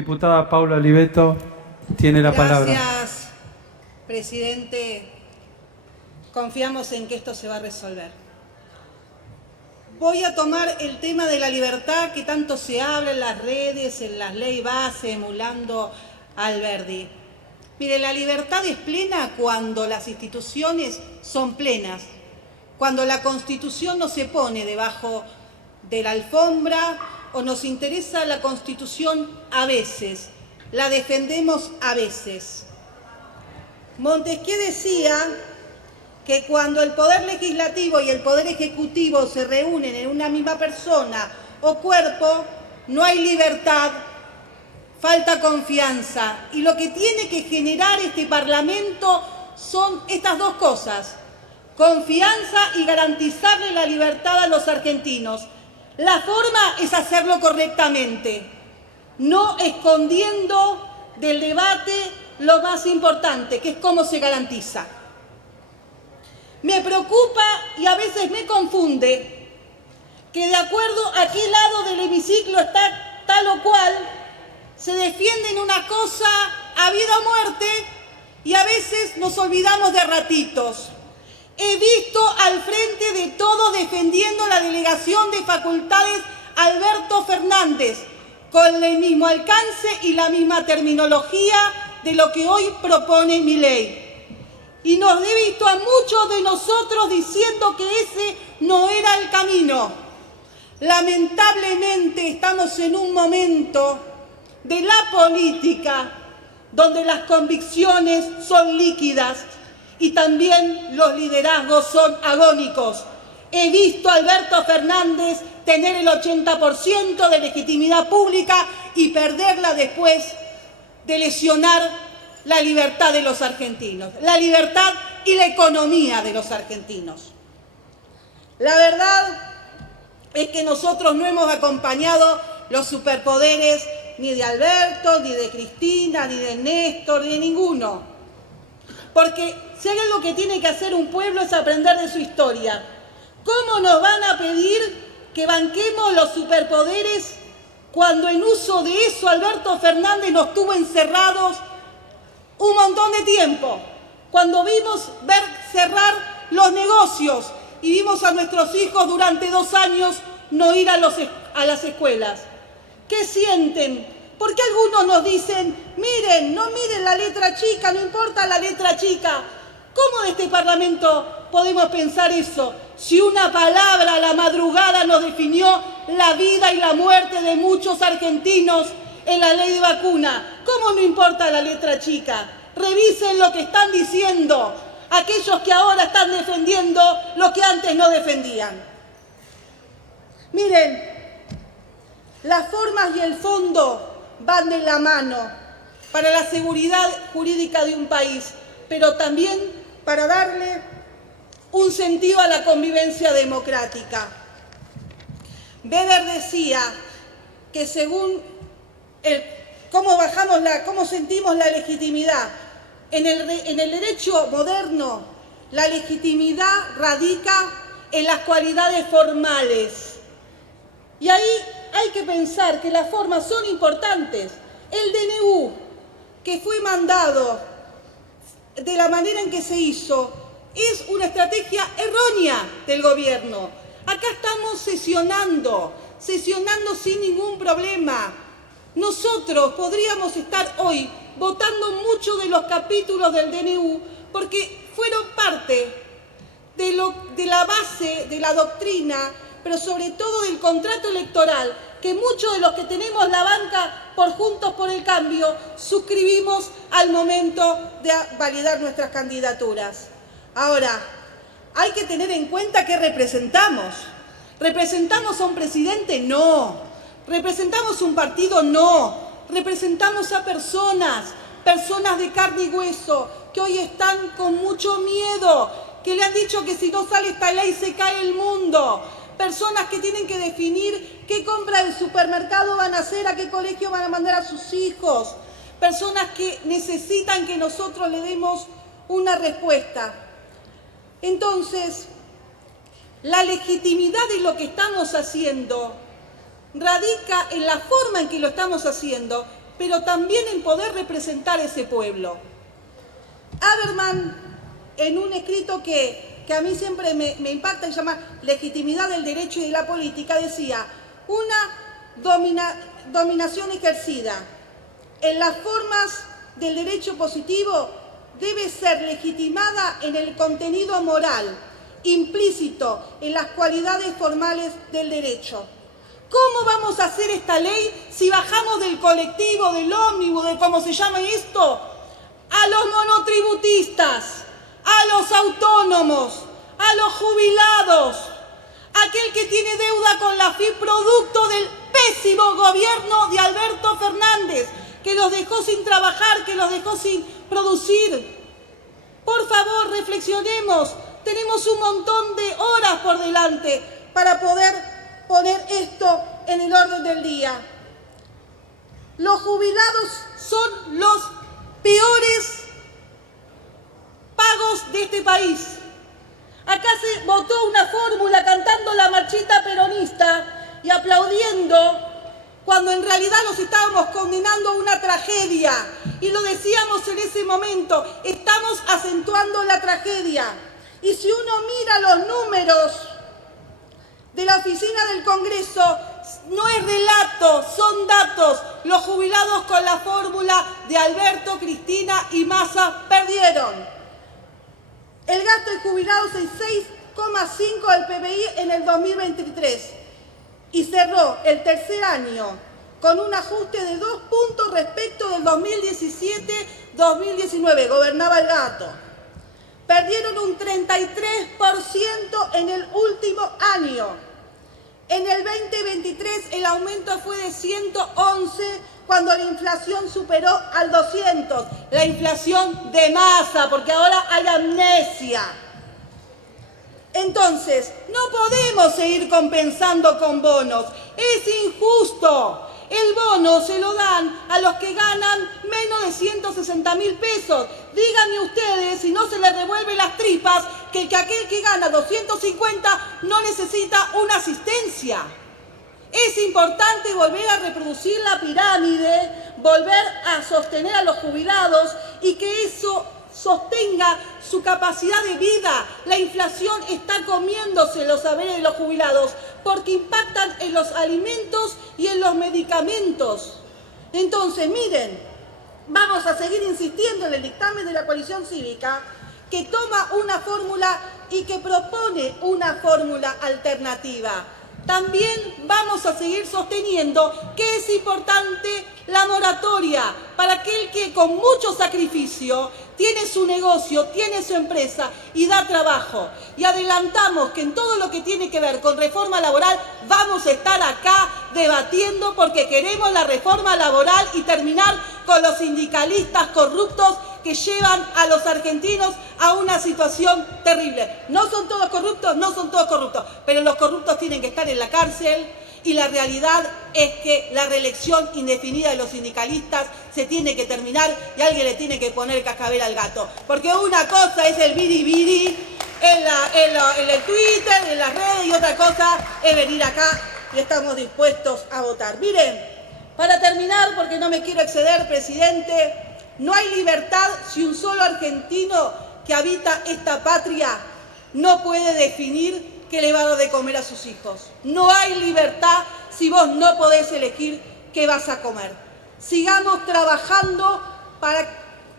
Diputada Paula Oliveto tiene la palabra. Gracias, presidente. Confiamos en que esto se va a resolver. Voy a tomar el tema de la libertad que tanto se habla en las redes, en las leyes base, emulando a Alberdi. Mire, la libertad es plena cuando las instituciones son plenas, cuando la Constitución no se pone debajo de la alfombra o nos interesa la Constitución a veces, la defendemos a veces. Montesquieu decía que cuando el Poder Legislativo y el Poder Ejecutivo se reúnen en una misma persona o cuerpo, no hay libertad, falta confianza. Y lo que tiene que generar este Parlamento son estas dos cosas: confianza y garantizarle la libertad a los argentinos. La forma es hacerlo correctamente, no escondiendo del debate lo más importante, que es cómo se garantiza. Me preocupa y a veces me confunde que de acuerdo a qué lado del hemiciclo está tal o cual, se defienden una cosa a vida o muerte y a veces nos olvidamos de ratitos. He visto al frente de todo defendiendo la delegación de facultades Alberto Fernández, con el mismo alcance y la misma terminología de lo que hoy propone Milei. Y nos he visto a muchos de nosotros diciendo que ese no era el camino. Lamentablemente estamos en un momento de la política donde las convicciones son líquidas y también los liderazgos son agónicos. He visto a Alberto Fernández tener el 80% de legitimidad pública y perderla después de lesionar la libertad de los argentinos, la libertad y la economía de los argentinos. La verdad es que nosotros no hemos acompañado los superpoderes ni de Alberto, ni de Cristina, ni de Néstor, ni de ninguno. Porque si hay algo que tiene que hacer un pueblo es aprender de su historia. ¿Cómo nos van a pedir que banquemos los superpoderes cuando en uso de eso Alberto Fernández nos tuvo encerrados un montón de tiempo? Cuando vimos ver cerrar los negocios y vimos a nuestros hijos durante 2 años no ir a las escuelas. ¿Qué sienten? ¿Por qué algunos nos dicen, miren, no miren la letra chica, no importa la letra chica? ¿Cómo de este Parlamento podemos pensar eso? Si una palabra a la madrugada nos definió la vida y la muerte de muchos argentinos en la ley de vacuna, ¿cómo no importa la letra chica? Revisen lo que están diciendo aquellos que ahora están defendiendo lo que antes no defendían. Miren, las formas y el fondo van de la mano para la seguridad jurídica de un país, pero también para darle un sentido a la convivencia democrática. Weber decía que según cómo sentimos la legitimidad, en el derecho moderno, la legitimidad radica en las cualidades formales. Y ahí hay que pensar que las formas son importantes. El DNU, que fue mandado de la manera en que se hizo, es una estrategia errónea del gobierno. Acá estamos sesionando sin ningún problema. Nosotros podríamos estar hoy votando muchos de los capítulos del DNU porque fueron parte de la base de la doctrina, pero sobre todo del contrato electoral, que muchos de los que tenemos la banca por Juntos por el Cambio suscribimos al momento de validar nuestras candidaturas. Ahora, hay que tener en cuenta qué representamos. ¿Representamos a un presidente? No. ¿Representamos un partido? No. Representamos a personas de carne y hueso, que hoy están con mucho miedo, que le han dicho que si no sale esta ley se cae el mundo. Personas que tienen que definir qué compra del supermercado van a hacer, a qué colegio van a mandar a sus hijos. Personas que necesitan que nosotros le demos una respuesta. Entonces, la legitimidad de lo que estamos haciendo radica en la forma en que lo estamos haciendo, pero también en poder representar ese pueblo. Habermas, en un escrito que a mí siempre me impacta y se llama Legitimidad del Derecho y de la Política, decía: una dominación ejercida en las formas del derecho positivo debe ser legitimada en el contenido moral, implícito en las cualidades formales del derecho. ¿Cómo vamos a hacer esta ley si bajamos del colectivo, del ómnibus, de cómo se llama esto, a los monotributistas, a los autónomos, a los jubilados, aquel que tiene deuda con la AFIP producto del pésimo gobierno de Alberto Fernández, que los dejó sin trabajar, que los dejó sin producir? Por favor, reflexionemos. Tenemos un montón de horas por delante para poder poner esto en el orden del día. Los jubilados son los peores pagos de este país. Acá se votó una fórmula cantando la marchita peronista y aplaudiendo, cuando en realidad nos estábamos condenando a una tragedia. Y lo decíamos en ese momento, estamos acentuando la tragedia. Y si uno mira los números de la oficina del Congreso, no es relato, son datos. Los jubilados con la fórmula de Alberto, Cristina y Massa perdieron. El gasto de jubilados es 6,5 del PBI en el 2023 y cerró el tercer año con un ajuste de 2 puntos respecto del 2017-2019. Gobernaba el gato. Perdieron un 33% en el último año. En el 2023 el aumento fue de 111 cuando la inflación superó al 200. La inflación de Massa, porque ahora hay amnesia. Entonces, no podemos seguir compensando con bonos. Es injusto. El bono se lo dan a los que ganan menos de 160.000 pesos. Díganme ustedes, si no se les revuelven las tripas, que aquel que gana 250 no necesita una asistencia. Es importante volver a reproducir la pirámide, volver a sostener a los jubilados y que eso sostenga su capacidad de vida. La inflación está comiéndose los saberes de los jubilados porque impactan en los alimentos y en los medicamentos. Entonces, miren, vamos a seguir insistiendo en el dictamen de la coalición cívica, que toma una fórmula y que propone una fórmula alternativa. También vamos a seguir sosteniendo que es importante la moratoria para aquel que con mucho sacrificio tiene su negocio, tiene su empresa y da trabajo. Y adelantamos que en todo lo que tiene que ver con reforma laboral vamos a estar acá debatiendo porque queremos la reforma laboral y terminar con los sindicalistas corruptos que llevan a los argentinos a una situación terrible. No son todos corruptos, no son todos corruptos, pero los corruptos tienen que estar en la cárcel y la realidad es que la reelección indefinida de los sindicalistas se tiene que terminar y alguien le tiene que poner cascabel al gato. Porque una cosa es el biribiri en el Twitter, en las redes, y otra cosa es venir acá y estamos dispuestos a votar. Miren, para terminar, porque no me quiero exceder, presidente, no hay libertad si un solo argentino que habita esta patria no puede definir qué le va a dar de comer a sus hijos. No hay libertad si vos no podés elegir qué vas a comer. Sigamos trabajando para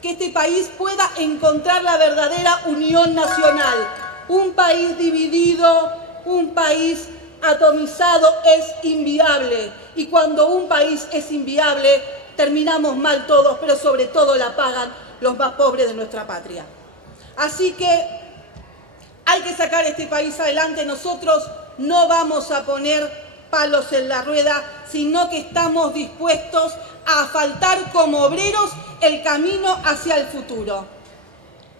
que este país pueda encontrar la verdadera unión nacional. Un país dividido, un país atomizado es inviable. Y cuando un país es inviable, terminamos mal todos, pero sobre todo la pagan los más pobres de nuestra patria. Así que hay que sacar este país adelante. Nosotros no vamos a poner palos en la rueda, sino que estamos dispuestos a asfaltar como obreros el camino hacia el futuro.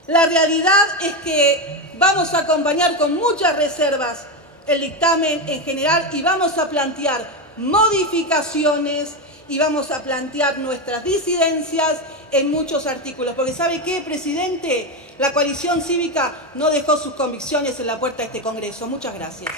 La realidad es que vamos a acompañar con muchas reservas el dictamen en general y vamos a plantear modificaciones y vamos a plantear nuestras disidencias en muchos artículos. Porque ¿sabe qué, presidente? La coalición cívica no dejó sus convicciones en la puerta de este Congreso. Muchas gracias.